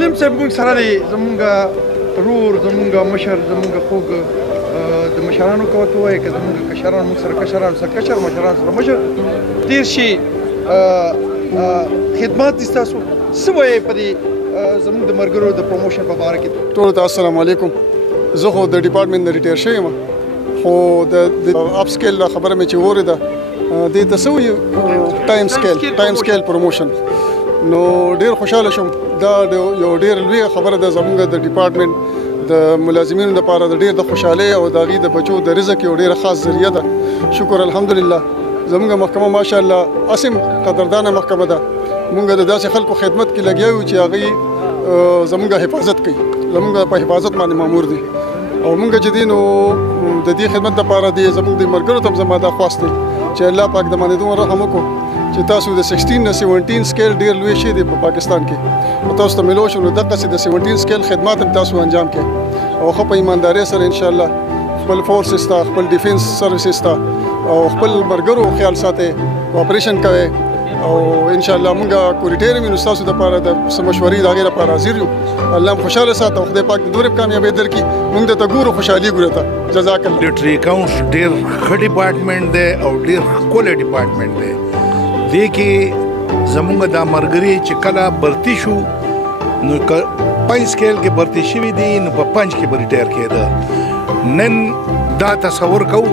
معلم صاحب موږ سره دی زمونږ رور زمونږ مشر زمونږ خوږ د مشرانو کوته وایي که زمونږ کشران موږ سره کشران سره کشر مشران سره مشر تېر شي خدمات دي ستاسو څه وایي په دې زمونږ د ملګرو د پروموشن په باره کې ټولو ته السلام علیکم زه خو د ډپارټمنټ نه ریټایر شوی یم خو د اپ سکیل خبره مې چې واورېده دې ته څه وایي ټایم سکیل پروموشن نو ډېر خوشحاله شوم دا یو ډېر لویه خبره ده زموږ د ډپارټمنټ د ملازمینو لپاره د ډېر د خوشحالۍ او د هغوی د بچو د رزق یو ډېره خاص ذریعه ده شکر الحمدلله زموږ محکمه ماشاءالله اسم قدردانه محکمه ده موږ د داسې خلکو خدمت کې لګیا یو چې هغوی زموږ حفاظت کوي زموږ په حفاظت باندې مامور دي او موږ چې دي نو د دې خدمت لپاره دی زموږ د ملګرو ته هم زما دا خواست دی چې الله پاک د باندې دومره رحم وکړو چې تاسو د 16 نه 17 سکیل ډېر لوی شی دی په پاکستان کې او تاسو ته ملو شو نو دغسې د 17 سکیل خدمات هم تاسو انجام کړئ او ښه په ایماندارۍ سره انشاءالله خپل فورسز ته خپل ډیفینس سروسز ته او خپل ملګرو خیال ساتئ کوآپریشن کوئ او انشاءالله مونږ کوریټیر مې نو ستاسو دپاره د څه مشورې د هغې لپاره حاضر یو الله هم خوشحاله ساته او خدای پاک د دورې کامیابۍ درکړي مونږ درته ګورو خوشحالي ګورو ته جزاک الله ملټري اکاونټس ډېر ښه ډپارټمنټ دی او ډېر ښکلی ډپارټمنټ دی دې کې زمونږ دا ملګري چې کله برتي شو نو 5 سکیل کې برتي شوي دي نو په 5 کې به ریټایر کېده نن دا تصور کوو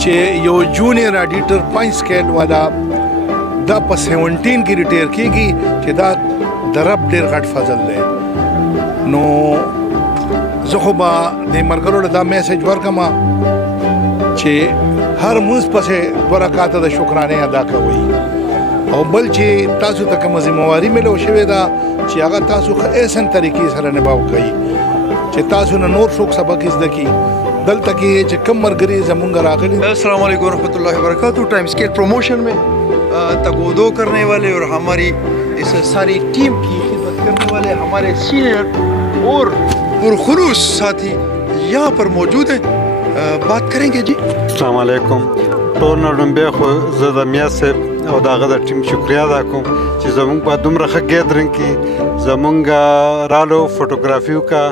چې یو جونیر اډیټر 5 سکیل والا دا په 17 کې ریټایر کېږي چې دا د رب ډېر غټ فضل دی نو زه خو به دې ملګرو له دا میسج ورکړم چې هر مونځ پسې 2 رکعاته د شکرانې ادا کوئ او بل چې تاسو ته کومه ذمہواري ملو شوې ده چې هغه تاسو ښه احسن طریقې سره نباو کوئ چې تاسو نه نور څوک سبق زده کړي دلته کې چې کم ملګري زمونږ راغلي السلام علیکم ورحمۃ اللہ وبرکاتہ ٹائم اسکیل پروموشن میں تگودو کرنے والے اور ہماری اس ساری ٹیم کی خدمت کرنے والے ہمارے سینئر اور پرخلوص ساتھی یہاں پر موجود ہیں بات کریں گے جی السلام علیکم ټول نه لومبی خو زه د میا صاحب او د هغه د ټیم شکریا ادا کوم چې زمونږ په دومره ښه ګیدرنګ کې زمونږ رالو فوټوګرافي وکړه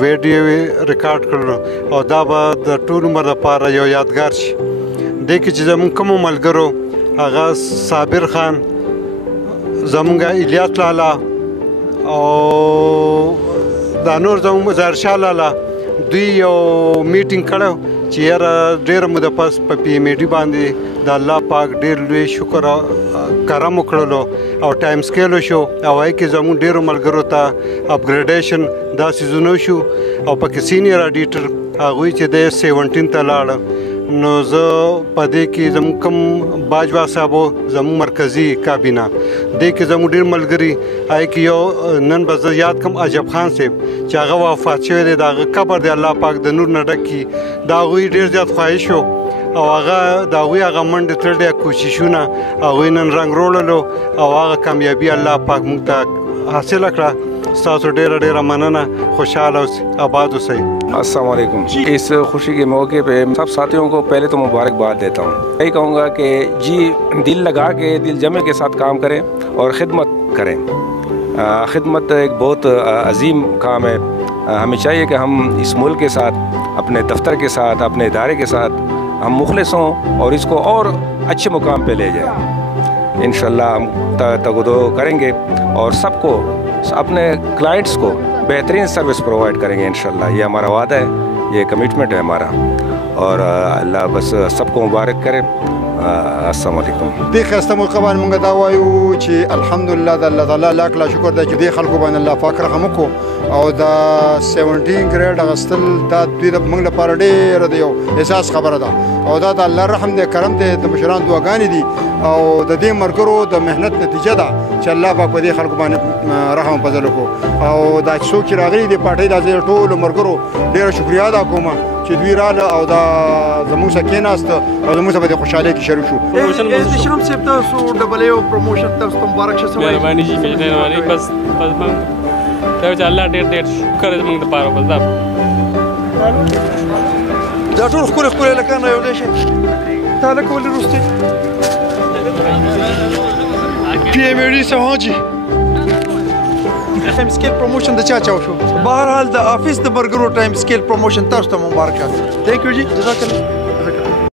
ویډیو ریکارډ کړلو او دا به د ټول عمر لپاره یو یادګار شي دې کې چې زمونږ کومو ملګرو هغه صابر خان زمونږ الیاس لالا او دا نور زمونږ ظاهرشاه لالا دوی یو میټینګ کړی چې یاره ډېره موده پس په پی ایم ای ډي باندې د الله پاک ډېر لوی شکر کرم وکړلو او ټایم سکیل وشو او هغې کې زموږ ډېرو ملګرو ته اپګریډیشن دا سیزونه وشو او پکې سینیر اډیټر هغوی چې دی 17 ته لاړه نو زه په دې کې زموږ کوم باجوا صاحبو زموږ مرکزي کابینه دې کې زموږ ډېر ملګري هغې کې یو نن به زه یاد کړم عجب خان صاحب چې هغه وفات شوی دی د هغه قبر دی الله پاک د نور نه ډک کړي د هغوی ډېر زیات خواهش و او هغه د هغوی هغه منډې تړلې کوششونه هغوی نن رنګ روړلو او هغه کامیابي الله پاک موږ ته حاصله کړه ستاسو ډېره ډېره مننه خوشحاله آباد اوسئ अस्सलाम वालेकुम। इस खुशी के मौके पे सब साथियों को पहले तो मुबारकबाद देता हूँ। यही कहूँगा कि जी दिल लगा के दिल जमे के साथ काम करें और ख़िदमत करें। ख़िदमत एक बहुत अजीम काम है। हमें चाहिए कि हम इस मुल्क के साथ अपने दफ्तर के साथ अपने इदारे के साथ हम मुखलिस हों और इसको और अच्छे मुकाम पे ले जाएं। इंशाल्लाह हम तगदो करेंगे और सबको अपने क्लाइंट्स को बेहतरीन सर्विस प्रोवाइड करेंगे इंशाल्लाह। ये हमारा वादा है, ये कमिटमेंट है हमारा और अल्लाह बस सबको मुबारक करे। अस्सलाम वालेकुम। دې ښایسته موقع باندې موږ دا وایو چې الحمدلله د الله تعالی لاک لا شکر دی چې دې خلکو باندې الله پاک رحم وکړو او دا 17 ګریډ اخیستل دا دوی موږ لپاره ډېره د یو احساس خبره ده او دا د الله رحم دی کرم دی د مشرانو دعاګانې دي او د دې ملګرو د محنت نتیجه ده چې الله پاک په دې خلکو باندې رحم او فضل وکړو او دا څوک چې راغلي دي پارټۍ دا زه ټولو ملګرو ډېره شکریا ادا کوم چې دوی راله او دا زموږ سره کېناست او زموږ سره په دې خوشحالۍ کې شریک شو. احتشام صاحب تاسو ډبل یو پروموشن تاسو ته مبارک شه. مهرباني جي مهرباني بس من دا چې الله ډېر شکر دې موږ لپاره بس دا ټول ښکلي ښکلي هلکان یو ځای شي دا هلک ولې وروستی پی ایم ای ډي صاحب حاجي ټایم سکیل پروموشن د چا چاو شو بهر حال د افیس د برګرو ټایم سکیل پروموشن تاسو ته مبارکه ثانک یو جی جزاک الله